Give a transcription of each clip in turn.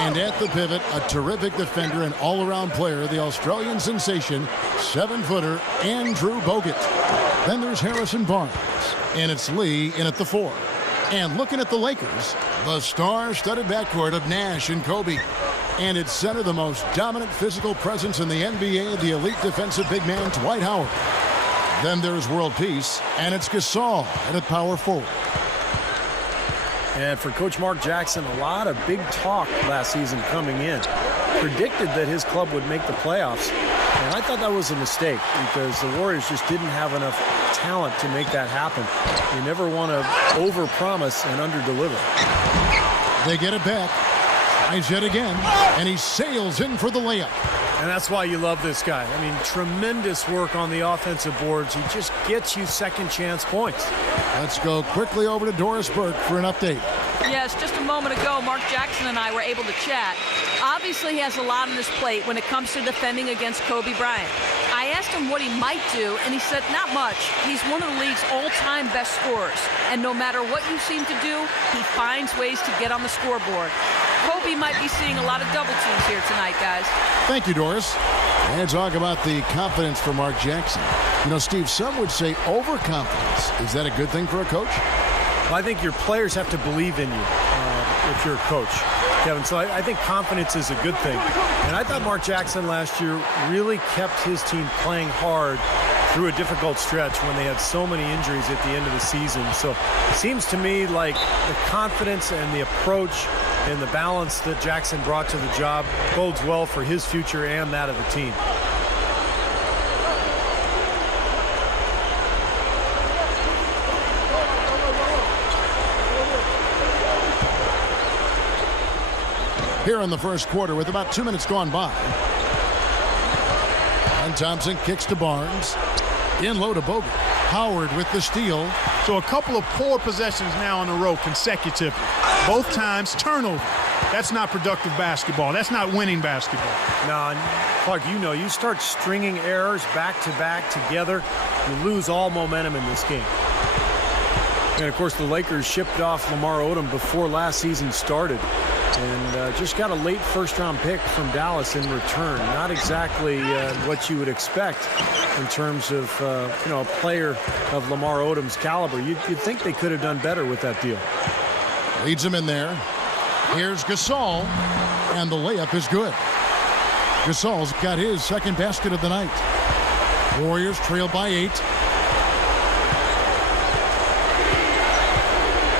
And at the pivot, a terrific defender and all-around player, the Australian sensation, 7-footer Andrew Bogut. Then there's Harrison Barnes, and it's Lee in at the 4. And looking at the Lakers, the star-studded backcourt of Nash and Kobe. And it's center the most dominant physical presence in the NBA, the elite defensive big man, Dwight Howard. Then there's world peace, and it's Gasol at power forward. And for Coach Mark Jackson, a lot of big talk last season coming in. Predicted that his club would make the playoffs. And I thought that was a mistake because the Warriors just didn't have enough talent to make that happen. You never want to overpromise and underdeliver. They get it back. Tries yet again, and he sails in for the layup. And that's why you love this guy. I mean, tremendous work on the offensive boards. He just gets you second chance points. Let's go quickly over to Doris Burke for an update. Yes, just a moment ago, Mark Jackson and I were able to chat. Obviously, he has a lot on his plate when it comes to defending against Kobe Bryant. I asked him what he might do, and he said not much. He's one of the league's all-time best scorers, and no matter what you seem to do, he finds ways to get on the scoreboard. Kobe might be seeing a lot of double teams here tonight, guys. Thank you, Doris. And talk about the confidence for Mark Jackson. You know, Steve, some would say overconfidence. Is that a good thing for a coach? Well, I think your players have to believe in you if you're a coach, Kevin. So I think confidence is a good thing. And I thought Mark Jackson last year really kept his team playing hard through a difficult stretch when they had so many injuries at the end of the season. So it seems to me like the confidence and the approach and the balance that Jackson brought to the job bodes well for his future and that of the team. Here in the first quarter with about 2 minutes gone by. And Thompson kicks to Barnes. In low to Bogut. Howard with the steal. So a couple of poor possessions now in a row consecutively. Both times turnover. That's not productive basketball. That's not winning basketball. No, Clark, you know, you start stringing errors back to back together, you lose all momentum in this game. And, of course, the Lakers shipped off Lamar Odom before last season started. And just got a late first-round pick from Dallas in return. Not exactly what you would expect in terms of, you know, a player of Lamar Odom's caliber. You'd think they could have done better with that deal. Leads him in there. Here's Gasol, and the layup is good. Gasol's got his second basket of the night. Warriors trail by 8.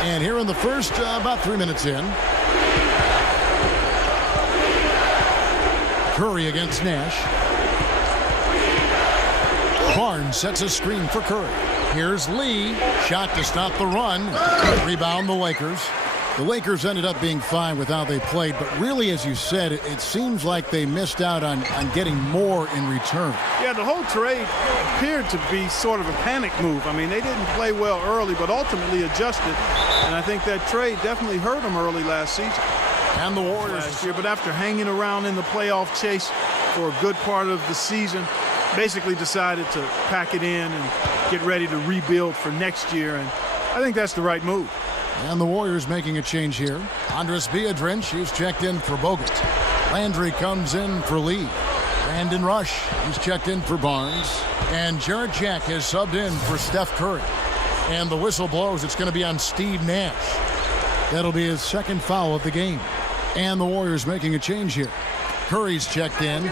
And here in the first, about 3 minutes in, Curry against Nash. Barnes sets a screen for Curry. Here's Lee. Shot to stop the run. Rebound the Lakers. The Lakers ended up being fine with how they played, but really, as you said, it seems like they missed out on getting more in return. Yeah, the whole trade appeared to be sort of a panic move. I mean, they didn't play well early, but ultimately adjusted. And I think that trade definitely hurt them early last season. And the Warriors last year, but after hanging around in the playoff chase for a good part of the season, basically decided to pack it in and get ready to rebuild for next year. And I think that's the right move. And the Warriors making a change here. Andres Biedrins, he's checked in for Bogut. Landry comes in for Lee. Brandon Rush, he's checked in for Barnes. And Jarrett Jack has subbed in for Steph Curry. And the whistle blows. It's going to be on Steve Nash. That'll be his second foul of the game. And the Warriors making a change here. Curry's checked in.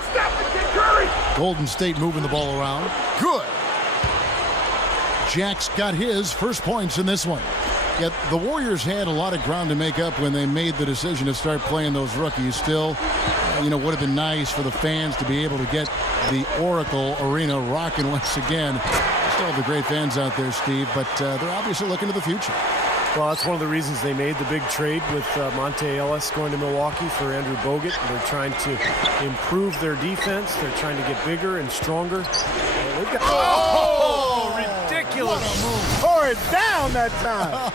Golden State moving the ball around. Good. Jack's got his first points in this one. Yet the Warriors had a lot of ground to make up when they made the decision to start playing those rookies. Still, you know, would have been nice for the fans to be able to get the Oracle Arena rocking once again. Still have the great fans out there, Steve, but they're obviously looking to the future. Well, that's one of the reasons they made the big trade with Monte Ellis going to Milwaukee for Andrew Bogut. They're trying to improve their defense. They're trying to get bigger and stronger. They've got ridiculous. Tore it down that time.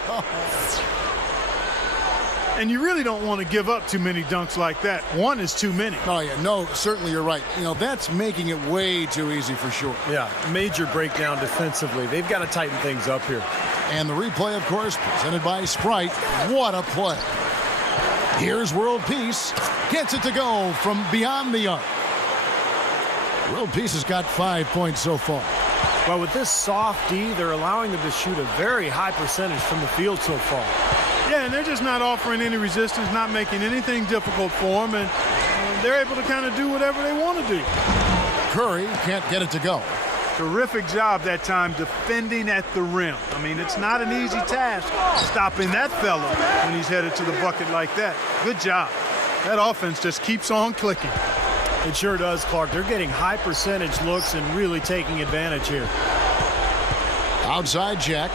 And you really don't want to give up too many dunks like that. One is too many. Oh, yeah. No, certainly you're right. You know, that's making it way too easy for sure. Yeah, major breakdown defensively. They've got to tighten things up here. And the replay, of course, presented by Sprite. What a play. Here's World Peace. Gets it to go from beyond the arc. World Peace has got 5 points so far. Well, with this soft D, they're allowing them to shoot a very high percentage from the field so far. Yeah, and they're just not offering any resistance, not making anything difficult for them, and they're able to kind of do whatever they want to do. Curry can't get it to go. Terrific job that time defending at the rim. I mean, it's not an easy task stopping that fella when he's headed to the bucket like that. Good job. That offense just keeps on clicking. It sure does, Clark. They're getting high percentage looks and really taking advantage here. Outside Jack.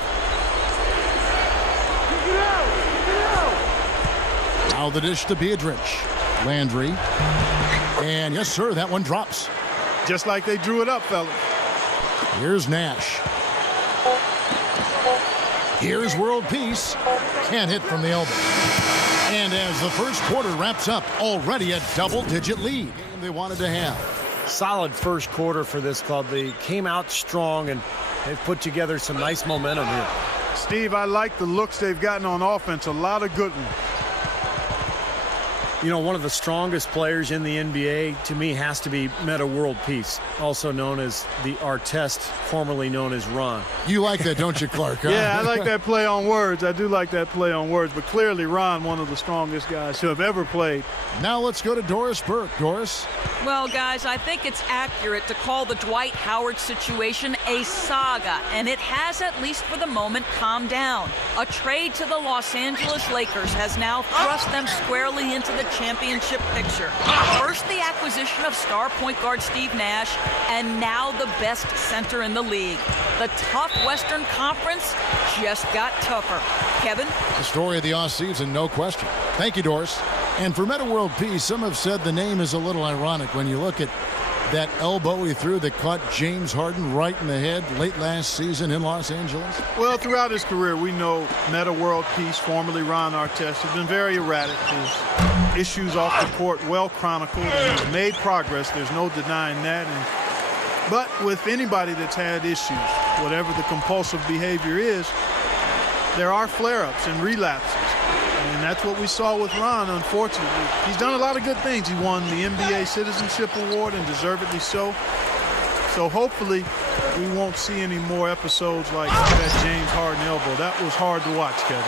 Now the dish to Beatrice. Landry. And yes, sir, that one drops. Just like they drew it up, fellas. Here's Nash. Here's World Peace. Can't hit from the elbow. And as the first quarter wraps up, already a double-digit lead they wanted to have. Solid first quarter for this club. They came out strong, and they've put together some nice momentum here. Steve, I like the looks they've gotten on offense. A lot of good ones. You know, one of the strongest players in the NBA, to me, has to be Meta World Peace, also known as the Artest, formerly known as Ron. You like that, don't you, Clark? Huh? Yeah, I like that play on words. I do like that play on words. But clearly, Ron, one of the strongest guys to have ever played. Now let's go to Doris Burke. Doris? Well, guys, I think it's accurate to call the Dwight Howard situation a saga, and it has, at least for the moment, calmed down. A trade to the Los Angeles Lakers has now thrust them squarely into the championship picture. First, the acquisition of star point guard Steve Nash, and now the best center in the league. The tough Western Conference just got tougher. Kevin? The story of the offseason, no question. Thank you, Doris. And for Meta World Peace, some have said the name is a little ironic when you look at that elbow he threw that caught James Harden right in the head late last season in Los Angeles. Well, throughout his career, we know Meta World Peace, formerly Ron Artest, has been very erratic. His issues off the court well chronicled, and he's made progress. There's no denying that. But with anybody that's had issues, whatever the compulsive behavior is, there are flare-ups and relapses. And that's what we saw with Ron, unfortunately. He's done a lot of good things. He won the NBA Citizenship Award, and deservedly so. So hopefully we won't see any more episodes like that James Harden elbow. That was hard to watch, Kevin.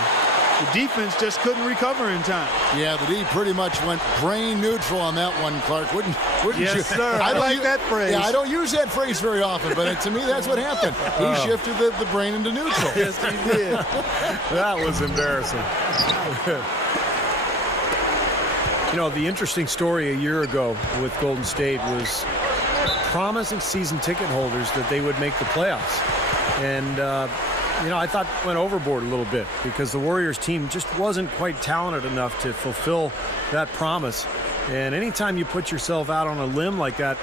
The defense just couldn't recover in time. Yeah, the D pretty much went brain neutral on that one, Clark. Wouldn't yes, you? Sir. I like that phrase. Yeah, I don't use that phrase very often, but to me that's what happened. He shifted the brain into neutral. Yes, he did. That was embarrassing. You know, the interesting story a year ago with Golden State was promising season ticket holders that they would make the playoffs. And, you know, I thought went overboard a little bit because the Warriors team just wasn't quite talented enough to fulfill that promise. And anytime you put yourself out on a limb like that,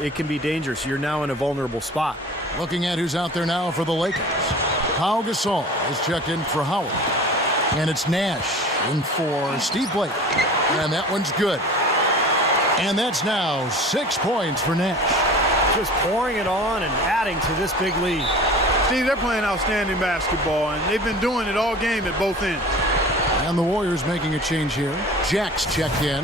it can be dangerous. You're now in a vulnerable spot. Looking at who's out there now for the Lakers. Pau Gasol is checked in for Howard. And it's Nash in for Steve Blake. And that one's good. And that's now 6 points for Nash. Just pouring it on and adding to this big lead. Steve, they're playing outstanding basketball, and they've been doing it all game at both ends. And the Warriors making a change here. Jack's checked in.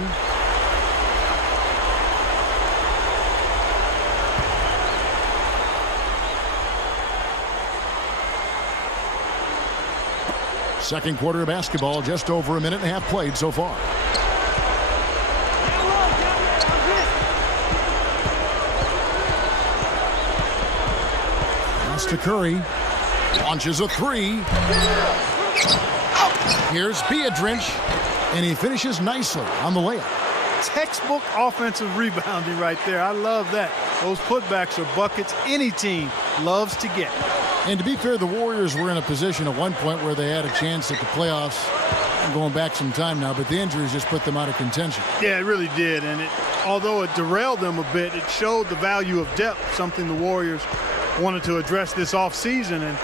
Second quarter of basketball, just over a minute and a half played so far. Pass to Curry. Launches a three. Here's Beatrice, and he finishes nicely on the layup. Textbook offensive rebounding right there. I love that. Those putbacks are buckets any team loves to get. And to be fair, the Warriors were in a position at one point where they had a chance at the playoffs going back some time now, but the injuries just put them out of contention. Yeah, it really did. And although it derailed them a bit, it showed the value of depth, something the Warriors wanted to address this offseason, and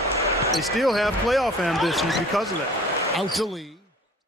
they still have playoff ambitions because of that. Out to lead.